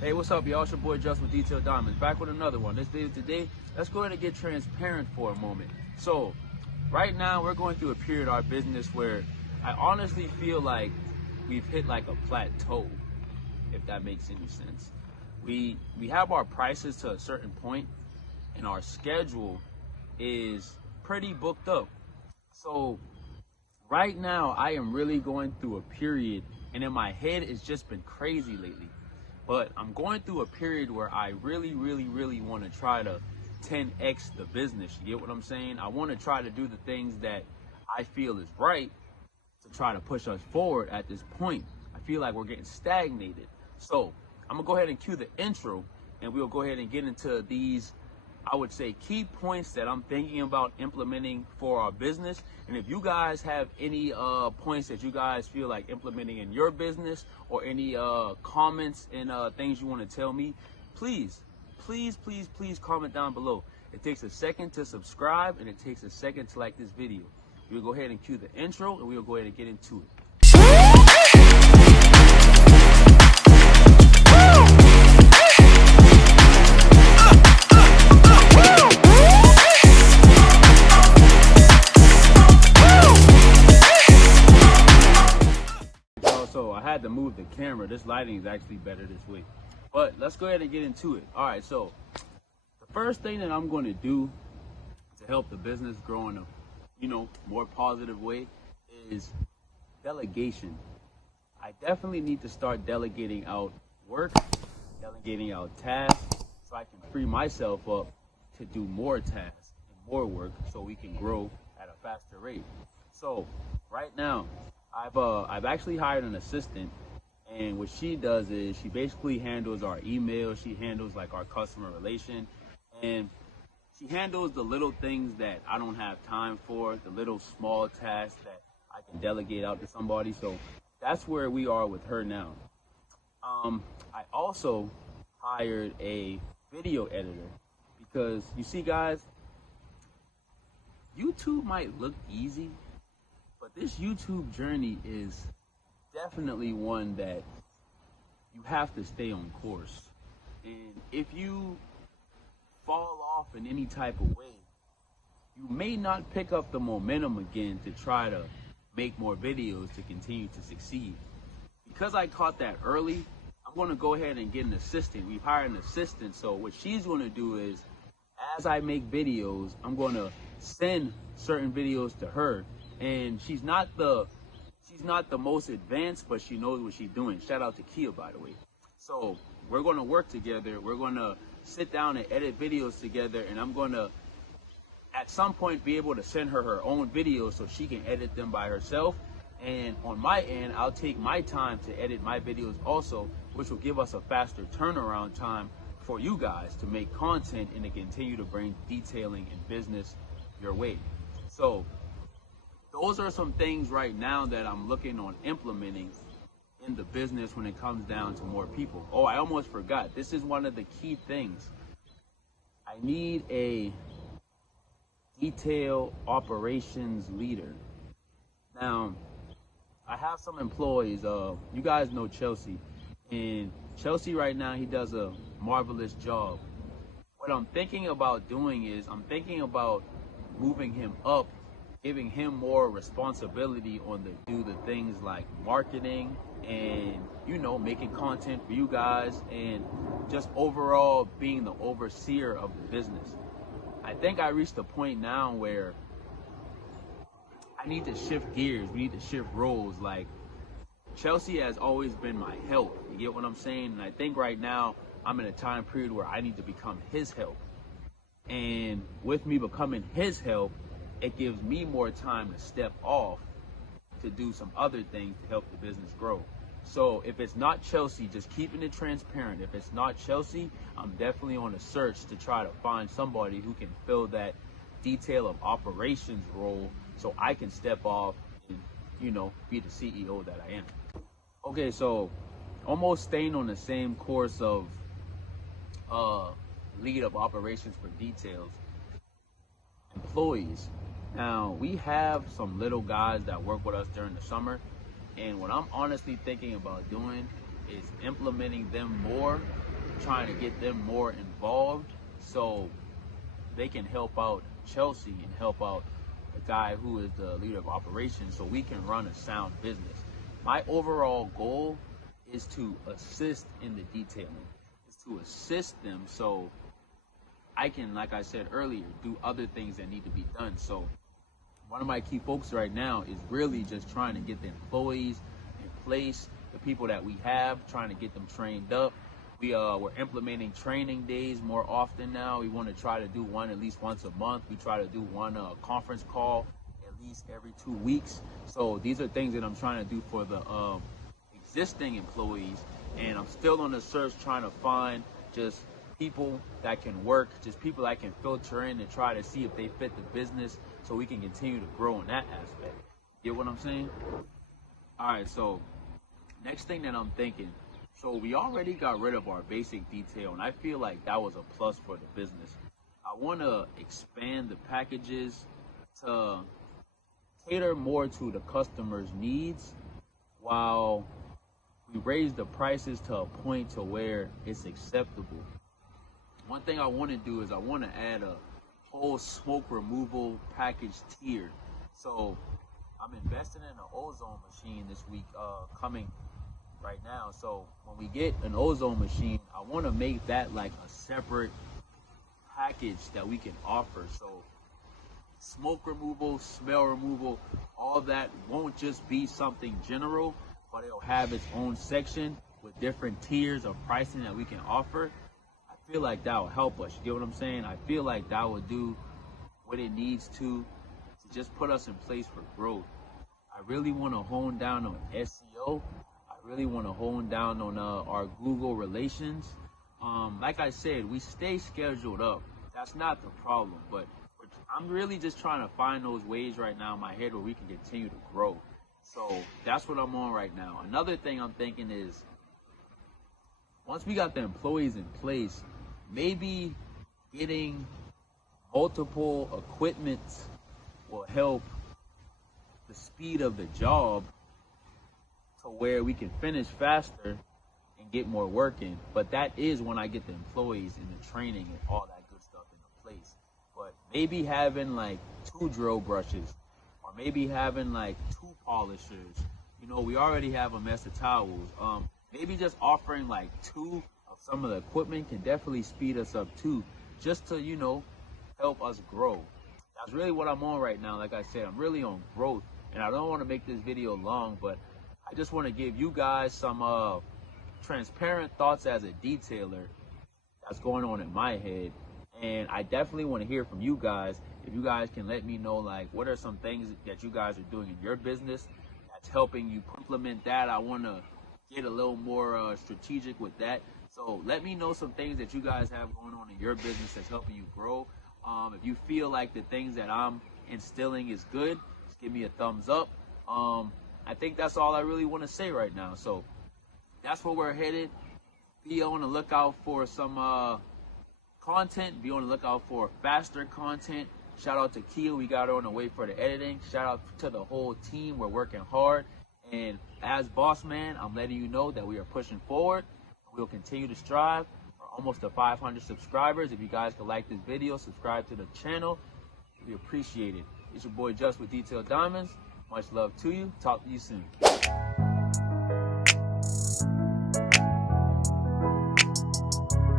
Hey, what's up, y'all? It's your boy Just with Detail Diamonds, back with another one. This video today, let's go ahead and get transparent for a moment. So, right now, we're going through a period of our business where I honestly feel like we've hit like a plateau, if that makes any sense. We have our prices to a certain point, and our schedule is pretty booked up. So, right now, I am really going through a period, and in my head, it's just been crazy lately. But I'm going through a period where I really want to try to 10x the business. You get what I'm saying? I want to try to do the things that I feel is right to try to push us forward at this point. I feel like we're getting stagnated. So I'm going to go ahead and cue the intro, and we'll go ahead and get into these, I would say, key points that I'm thinking about implementing for our business. And if you guys have any points that you guys feel like implementing in your business, or any comments and things you want to tell me, please comment down below. It takes a second to subscribe, and it takes a second to like this video. We'll go ahead and cue the intro, and we'll go ahead and get into it. So I had to move the camera. This lighting is actually better this way. But let's go ahead and get into it. All right, so the first thing that I'm going to do to help the business grow in a, more positive way is delegation. I definitely need to start delegating out work, delegating out tasks, so I can free myself up to do more tasks and more work so we can grow at a faster rate. So right now, I've actually hired an assistant, and what she does is she basically handles our email. She handles like our customer relation, and she handles the little things that I don't have time for, the little small tasks that I can delegate out to somebody. So that's where we are with her now. I also hired a video editor because you see, guys, YouTube might look easy, but this YouTube journey is definitely one that you have to stay on course. And if you fall off in any type of way, you may not pick up the momentum again to try to make more videos to continue to succeed. Because I caught that early, I'm going to go ahead and get an assistant. We've hired an assistant, so what she's going to do is, as I make videos, I'm going to send certain videos to her. And she's not the most advanced, but she knows what she's doing. Shout out to Kia, by the way. So we're going to work together. We're going to sit down and edit videos together, and I'm going to, at some point, be able to send her her own videos so she can edit them by herself. And on my end, I'll take my time to edit my videos also, which will give us a faster turnaround time for you guys to make content and to continue to bring detailing and business your way. So those are some things right now that I'm looking on implementing in the business when it comes down to more people. Oh, I almost forgot. This is one of the key things. I need a detail operations leader. Now, I have some employees. You guys know Chelsea. And Chelsea right now, he does a marvelous job. What I'm thinking about doing is I'm thinking about moving him up, giving him more responsibility on do the things like marketing and, making content for you guys, and just overall being the overseer of the business. I think I reached a point now where I need to shift gears. We need to shift roles. Like, Chelsea has always been my help. You get what I'm saying? And I think right now I'm in a time period where I need to become his help. And with me becoming his help, it gives me more time to step off to do some other things to help the business grow. So if it's not Chelsea, just keeping it transparent. If it's not Chelsea, I'm definitely on a search to try to find somebody who can fill that detail of operations role so I can step off and, be the CEO that I am. Okay, so almost staying on the same course of lead of operations for details. Employees. Now, we have some little guys that work with us during the summer, and what I'm honestly thinking about doing is implementing them more trying to get them more involved so they can help out Chelsea and help out the guy who is the leader of operations so we can run a sound business. My overall goal is to assist in the detailing, is to assist them so I can, like I said earlier, do other things that need to be done. So one of my key focus right now is really just trying to get the employees in place, the people that we have, trying to get them trained up. We're implementing training days more often now. We want to try to do one at least once a month. We try to do one conference call at least every 2 weeks. So these are things that I'm trying to do for the existing employees, and I'm still on the search trying to find just people that can work, just people that can filter in and try to see if they fit the business so we can continue to grow in that aspect. Get what I'm saying? All right, so next thing that I'm thinking, so we already got rid of our basic detail, and I feel like that was a plus for the business. I want to expand the packages to cater more to the customer's needs while we raise the prices to a point to where it's acceptable. One thing I want to do is I want to add a whole smoke removal package tier. So I'm investing in an ozone machine this week, coming right now. So when we get an ozone machine, I want to make that like a separate package that we can offer. So smoke removal, smell removal, all that won't just be something general, but it'll have its own section with different tiers of pricing that we can offer. I feel like that will help us. You get what I'm saying? I feel like that will do what it needs to just put us in place for growth. I really want to hone down on SEO. I really want to hone down on our Google relations. Like I said, we stay scheduled up. That's not the problem, but I'm really just trying to find those ways right now in my head where we can continue to grow. So that's what I'm on right now. Another thing I'm thinking is, once we got the employees in place, maybe getting multiple equipment will help the speed of the job to where we can finish faster and get more work in. But that is when I get the employees and the training and all that good stuff into place. But maybe having like 2 drill brushes, or maybe having like 2 polishers. You know, we already have a mess of towels. Maybe just offering like 2 of some of the equipment can definitely speed us up too, just to, you know, help us grow. That's really what I'm on right now. Like I said, I'm really on growth, and I don't want to make this video long, but I just want to give you guys some transparent thoughts as a detailer that's going on in my head. And I definitely want to hear from you guys. If you guys can let me know, like, what are some things that you guys are doing in your business that's helping you implement that. I want to get a little more strategic with that. So let me know some things that you guys have going on in your business that's helping you grow. If you feel like the things that I'm instilling is good, just give me a thumbs up. I think that's all I really want to say right now. So that's where we're headed. Be on the lookout for some content. Be on the lookout for faster content. Shout out to Kia. We got her on the way for the editing. Shout out to the whole team. We're working hard. And as boss man, I'm letting you know that we are pushing forward. We'll continue to strive. We're almost to 500 subscribers. If you guys could like this video, subscribe to the channel, we appreciate it. It's your boy Just with Detailed Diamonds. Much love to you. Talk to you soon.